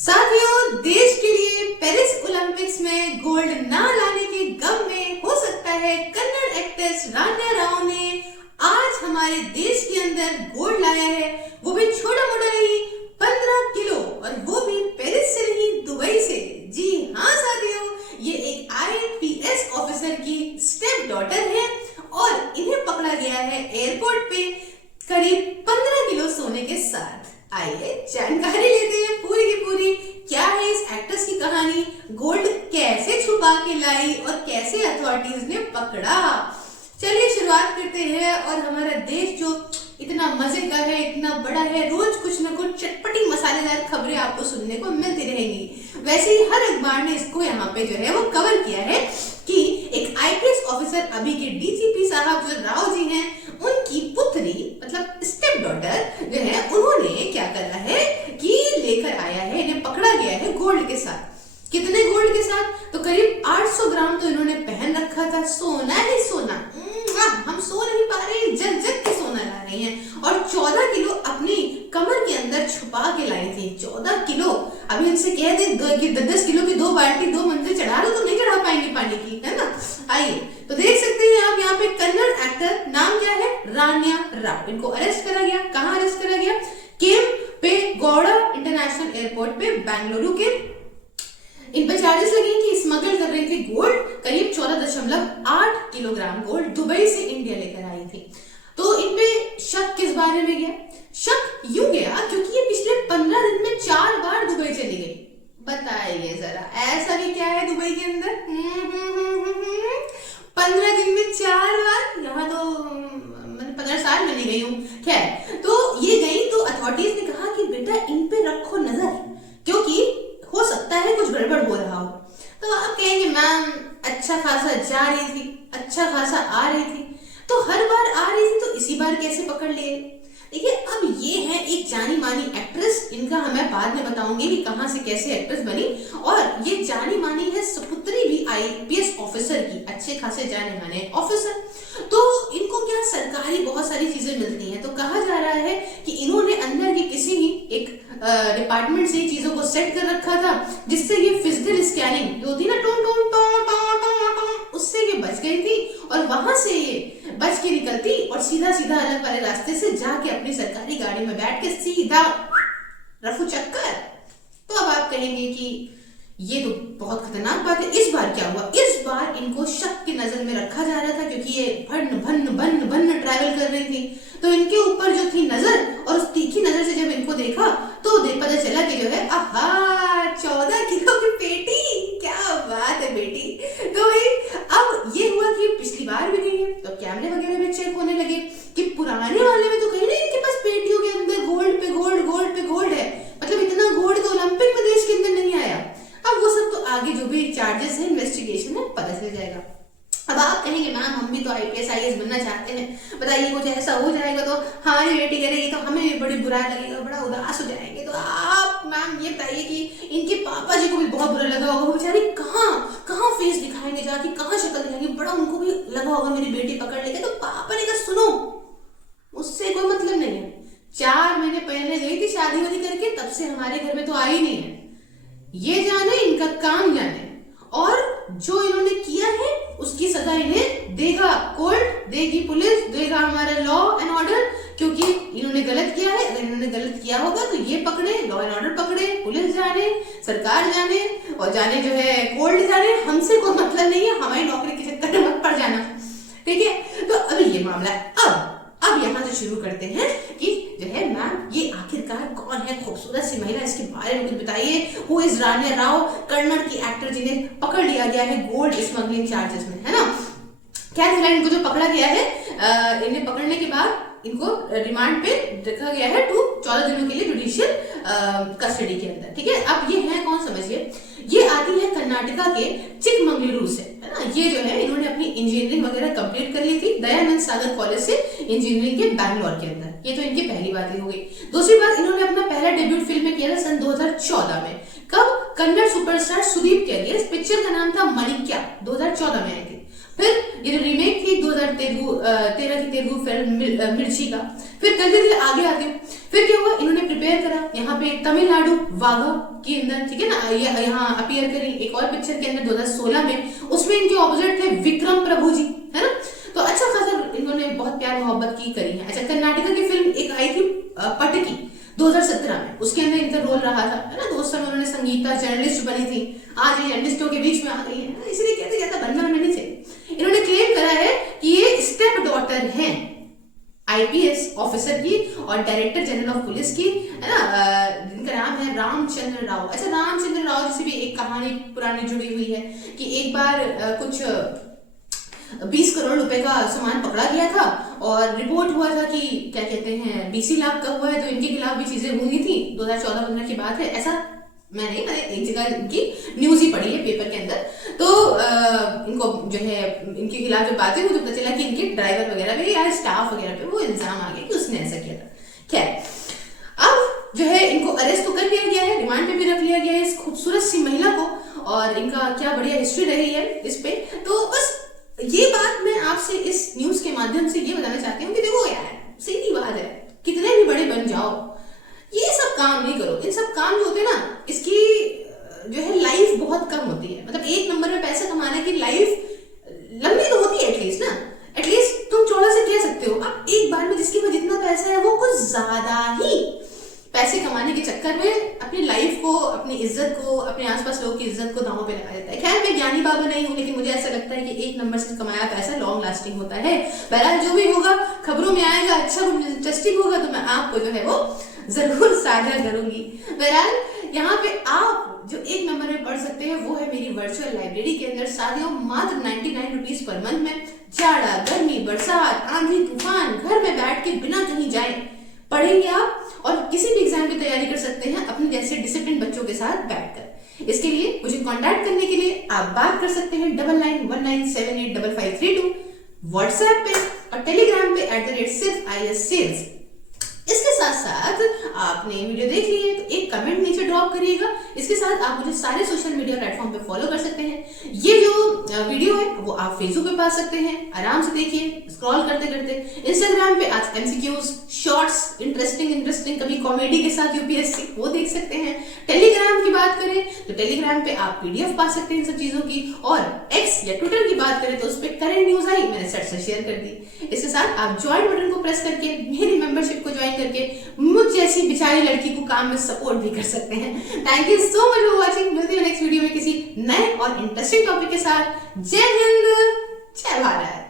साथियों, देश के लिए पेरिस ओलंपिक्स में गोल्ड ना लाने के गम में हो सकता है कन्नड़ एक्ट्रेस रान्या राव ने आज हमारे देश के अंदर गोल्ड लाया है, वो भी छोटा मोटा नहीं, 15 किलो, और वो भी पेरिस से नहीं, दुबई से। जी हाँ साथियों, ये एक आईपीएस ऑफिसर की स्टेप डॉटर है और इन्हें पकड़ा गया है एयरपोर्ट पे करीब 15 किलो सोने के साथ। आइए जानकारी लेते हैं पूरी की पूरी, क्या है इस एक्ट्रेस की कहानी, गोल्ड कैसे छुपा के लाई और कैसे अथॉरिटीज ने पकड़ा। चलिए शुरुआत करते हैं। और हमारा देश जो इतना मजे का है, इतना बड़ा है, रोज कुछ न कुछ चटपटी मसालेदार खबरें आपको सुनने को मिलती रहेंगी। वैसे ही हर अखबार ने इसको यहाँ पे जो है वो कवर किया है कि एक आईपीएस ऑफिसर अभी के डीजीपी साहब जो राव जी हैं, उनकी पुत्री मतलब स्टेप डॉटर जो है, उन्होंने क्या करा है कि लेकर आया है, इन्हें पकड़ा गया है गोल्ड के साथ। कितने गोल्ड के साथ? तो करीब 800 ग्राम तो इन्होंने पहन रखा था। सोना ही सोना, हम सो नहीं पा रहे, जग जग के सोना ला रही हैं। और 14 किलो अपनी कमर के अंदर छुपा के लाई थी। 14 किलो। अभी इनसे कह दे 10 किलो की 2 बाल्टी 2 मंजिल चढ़ा लो तो नहीं चढ़ा पाएंगे पानी की, है ना। आइए तो देख सकते हैं आप यहाँ पे कन्नड़ एक्टर, नाम क्या है? रान्या राव। इनको अरेस्ट करा गया। कहाँ अरेस्ट करा गया? केम्पे गौड़ा इंटरनेशनल एयरपोर्ट पे, बेंगलुरु के। इन पर चार्जेस लगे कि स्मगल कर रही थी गोल्ड, करीब 14.8 किलोग्राम गोल्ड दुबई से इंडिया लेकर आई थी। तो इन पे शक किस बारे में गया? शक यूं गया क्योंकि ये पिछले 15 दिन में 4 बार दुबई चली गई। बताइए जरा, ऐसा भी क्या है दुबई के अंदर? 15 दिन में 4 बार। यहाँ तो मैंने 15 साल में नहीं गई हूँ। खैर, तो ये गई तो अथॉरिटीज ने कहा कि बेटा इन पे रखो नजर, क्योंकि हो सकता है कुछ गड़बड़ हो रहा हो। तो आप कहेंगे मैम अच्छा खासा जा रही थी, अच्छा खासा आ रही थी, तो हर बार आ रही थी तो इसी बार कैसे पकड़ लिए? देखिए, अब ये है एक जानी मानी एक्ट्रेस, इनका हमें बाद में बताऊंगी कि कहां से कैसे एक्ट्रेस बनी। और ये जानी मानी है सुपुत्री भी आईपीएस ऑफिसर की, अच्छे खासे जाने माने ऑफिसर। तो इनको क्या सरकारी बहुत सारी चीजें मिलती हैं। तो कहा जा रहा है कि इन्होंने अंदर की किसी ही एक डिपार्टमेंट से चीजों को सेट कर रखा था, जिससे ये फिजिकल स्कैनिंग जो होती ना, टोन टोन उससे ये बच गई थी। और वहां से ये बच के निकलती और सीधा सीधा अलग वाले रास्ते से जाके अपनी सरकारी गाड़ी में बैठ के सीधा रफू चक्कर। तो अब आप कहेंगे कि ये तो बहुत खतरनाक बात है। इस बार क्या हुआ? इस बार इनको शक की नजर में रखा जा रहा था क्योंकि ये भन्न ट्रैवल कर रही थी। तो इनके ऊपर जो थी नजर, और उस तीखी नजर से जब इनको देखा तो पता चला कि जो है, आहा, 14 किलो की पेटी, क्या बात है बेटी। तो भाई अब ये हुआ कि पिछली बार भी गई है तो कैमरे वगैरह में चेक होने लगे कि पुराने वाले में तो कहीं नहीं इनके पास पेटियों के अंदर गोल्ड पे गोल्ड, गोल्ड पे गोल्ड है। मतलब इतना गोल्ड तो ओलंपिक में देश के अंदर नहीं आया। अब वो सब तो आगे जो भी चार्जेस है, इन्वेस्टिगेशन है, पता चल जाएगा। अब आप कहेंगे मैम हम भी तो आईपीएस आईएएस बनना चाहते हैं, बताइए कुछ ऐसा हो जाएगा तो हमारी बेटी करेगी तो हमें भी बड़ी बुरा लगेगा, बड़ा उदास हो जाएंगे। तो आप मैम ये बताइए कि इनके पापा जी को भी बहुत बुरा लगा होगा, बेचारी कहाँ फेस दिखाएंगे जाके, कहाँ शक्ल दिखाएंगे, बड़ा उनको भी लगा होगा मेरी बेटी पकड़ लेके। तो पापा ने कहा सुनो, उससे कोई मतलब नहीं है, 4 महीने पहले गई थी शादी वादी करके, तब से हमारे घर में तो आई नहीं है। ये जाने, इनका काम जाने, और जो इन्होंने किया है उसकी सजा इन्हें देगा कोर्ट, देगी पुलिस, देगा हमारा लॉ एंड ऑर्डर, क्योंकि इन्होंने गलत किया है। अगर इन्होंने गलत किया होगा तो ये पकड़े, लॉ एंड ऑर्डर पकड़े, पुलिस जाने, सरकार जाने, और जाने जो है कोर्ट जाने, हमसे कोई मतलब नहीं है, हमारी नौकरी के चक्कर में मत पड़ जाना, ठीक है। तो अभी ये मामला है। अब यहाँ से शुरू करते हैं कि जो है मैम ये आखिरकार कौन है खूबसूरत सी महिला, इसके बारे में कुछ बताइए। हु इज रान्या राव, कन्नड़ की एक्टर जिन्हें पकड़ लिया गया है गोल्ड स्मगलिंग चार्जेस में, है ना। क्या फिलहाल इनको जो पकड़ा गया है, इन्हें पकड़ने के बाद इनको रिमांड पे रखा गया है 14 दिनों के लिए जुडिशियल कस्टडी के अंदर, ठीक है। अब ये है कौन, समझिए, ये आती है कर्नाटका के चिकमंगलुरु से, है ना। ये जो है इन्होंने अपनी इंजीनियरिंग वगैरह कंप्लीट कर ली थी दयानंद सागर कॉलेज से, इंजीनियरिंग के बैंगलोर के अंदर। ये तो इनकी पहली बात ही हो गई। दूसरी बात, इन्होंने अपना पहला डेब्यूट फिल्म में किया था सन 2014 में। कब? कन्नड़ सुपरस्टार सुदीप के अगेंस्ट। पिक्चर का नाम था मणिक्या, 2014 में आई थी। फिर ये रीमेक थी 2013 की तेलुगु फिल्म मिर्ची का। फिर धीरे धीरे आगे आगे फिर क्या हुआ, इन्होंने प्रिपेयर करा यहाँ पे तमिलनाडु वाघा के अंदर, ठीक है ना, ये यहाँ अपीयर करी एक और पिक्चर के अंदर 2016 में, उसमें इनके ऑपोजिट थे विक्रम प्रभु जी, है ना। तो अच्छा खासा इन्होंने बहुत प्यार मोहब्बत की करी है। अच्छा, कर्नाटका की फिल्म एक आई थी पटकी 2017 में, उसके अंदर इनका रोल रहा था, है ना। तो उस समय उन्होंने संगीता जर्नलिस्ट बनी थी, आज ये जर्नलिस्टों के बीच में आ गई है, इसलिए कहते ज्यादा बनना नहीं चाहिए। इन्होंने क्लेम करा है कि ये स्टेप डॉटर हैं आईपीएस ऑफिसर की और डायरेक्टर जनरल ऑफ पुलिस की, है ना, जिनका नाम है रामचंद्र राव। अच्छा, रामचंद्र राव जी से भी एक कहानी पुरानी जुड़ी हुई है कि एक बार कुछ 20 करोड़ रुपए का सामान पकड़ा गया था और रिपोर्ट हुआ था कि क्या कहते हैं 20 लाख का हुआ है, तो इनके खिलाफ भी चीजें हुई थी। 2014-15 की बात है, ऐसा मैंने एक जगह इनकी न्यूज ही पढ़ी है पेपर के अंदर। तो इनको जो है इनके खिलाफ जो बातें हुई तो पता चला कि इनके ड्राइवर वगैरह पे या स्टाफ वगैरह पे वो इल्जाम आ गया कि उसने ऐसा किया था। खैर, अब जो है इनको अरेस्ट तो कर लिया गया है, रिमांड पे भी रख लिया गया है इस खूबसूरत सी महिला को, और इनका क्या बढ़िया हिस्ट्री रही है इस पे। तो बस ये बात मैं आपसे इस न्यूज के माध्यम से ये बताना चाहती हूँ कि देखो यार, सीधी बात है, कितने भी बड़े बन जाओ ये सब काम नहीं करो। इन सब काम जो होते हैं ना, इसकी जो है लाइफ बहुत कम होती है। मतलब एक नंबर में पैसा कमाने की लाइफ लंबी तो होती है एटलीस्ट ना, एटलीस्ट तुम चौड़ा से कह सकते हो। अब एक बार में जिसके पास जितना पैसा है वो कुछ ज्यादा ही पैसे कमाने के चक्कर में अपनी लाइफ को, अपनी इज्जत को, अपने आसपास लोगों की इज्जत को दांव पे लगा देता है। खैर, मैं ज्ञानी बाबा नहीं हूं, लेकिन मुझे ऐसा लगता है कि एक नंबर से कमाया पैसा लॉन्ग लास्टिंग होता है। बहरहाल जो भी होगा खबरों में आएगा, अच्छा इंटरेस्टिंग होगा तो मैं आपको जो है वो जरूर साझा करूंगी। बहरहाल यहाँ पे आप जो एक नंबर में पढ़ सकते हैं वो है मेरी वर्चुअल लाइब्रेरी के अंदर। साथियों, मात्र 99 रुपीज पर मंथ में जाड़ा, गर्मी, बरसात, आंधी, तूफान, घर में बैठ के बिना कहीं जाए पढ़ेंगे आप, और किसी भी एग्जाम की तैयारी कर सकते हैं अपने जैसे डिसिप्लिन बच्चों के साथ बैठकर। इसके लिए मुझे कांटेक्ट करने के लिए आप बात कर सकते हैं 9919785532 व्हाट्सएप पे और टेलीग्राम पे @SIS। इसके साथ साथ आपने वीडियो देख ली है तो एक कमेंट नीचे ड्रॉप करिएगा। इसके साथ आप मुझे सारे सोशल मीडिया प्लेटफॉर्म पे फॉलो कर सकते हैं। ये जो वीडियो है वो आप फेसबुक पे पा सकते हैं, आराम से देखिए स्क्रॉल करते करते। इंस्टाग्राम पे आज एमसीक्यूज, शॉर्ट्स, इंटरेस्टिंग कभी कॉमेडी के साथ यूपीएससी वो देख सकते हैं। टेलीग्राम की बात करें तो टेलीग्राम पे आप पीडीएफ पा सकते हैं इन सब चीजों की, और एक्स या ट्विटर की बात करें तो उस पर करंट न्यूज आई, मैंने सट से शेयर कर दी। इसके साथ आप ज्वाइन बटन को प्रेस करके मेरी मेंबरशिप को ज्वाइन करके मुझ जैसी बेचारी लड़की को काम में सपोर्ट भी कर सकते हैं। Thank you so much for watching. मिलते हैं नेक्स्ट वीडियो में किसी नए और इंटरेस्टिंग टॉपिक के साथ। जय हिंद, जय भारत।